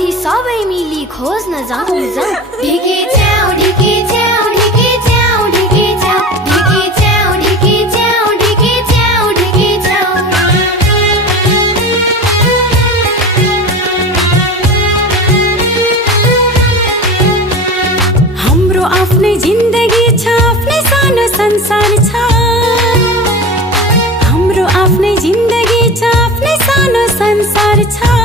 साथी सबै मिली खोज्न जाऊ जाऊ। ढिकी च्याउ ढिकी च्याउ ढिकी च्याउ ढिकी च्याउ ढिकी च्याउ ढिकी च्याउ ढिकी च्याउ ढिकी च्याउ। हाम्रो आफ्नै जिन्दगी छ, आफ्नै सानो संसार छ। हाम्रो आफ्नै जिन्दगी छ, आफ्नै सानो संसार छ।